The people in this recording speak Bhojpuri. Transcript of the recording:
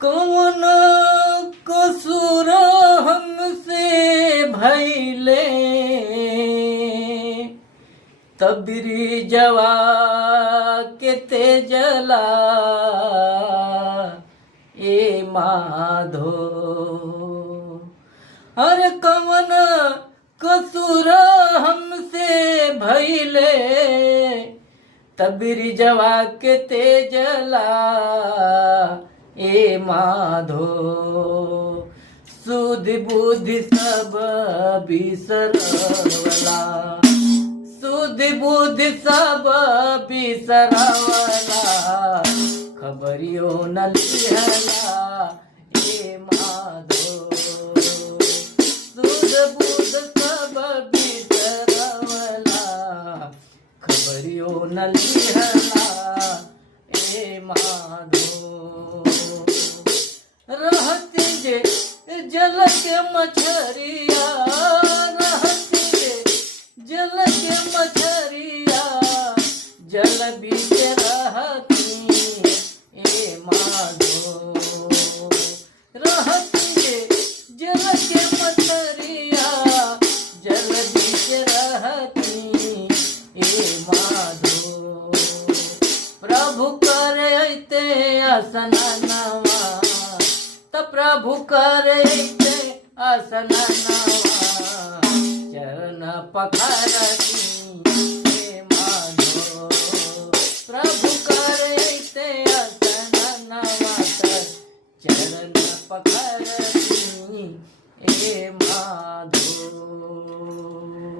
कौन कसूर हमसे भइले तबरी जवा के तेजला ए माधो। अरे कौन कसूर हमसे भइले तबरी जवा के तेजला ए माधो। सुधि बुद्धि सब बिसरवला, सुधि बुद्धि सब बिसरवला, खबरियो न लिहला ए माधो। सुध बुध सब बिसरवला, खबरियो न लिहला ए माधो। रहती जे जल के मछरिया, रहती जे जल के मछरिया, जल बीच रहती ए माधो। रहती जे जल के मछरिया, जल बीच रहती ए माधो। प्रभु करते असननवा, त प्रभु करते असननवा, चरण पखारती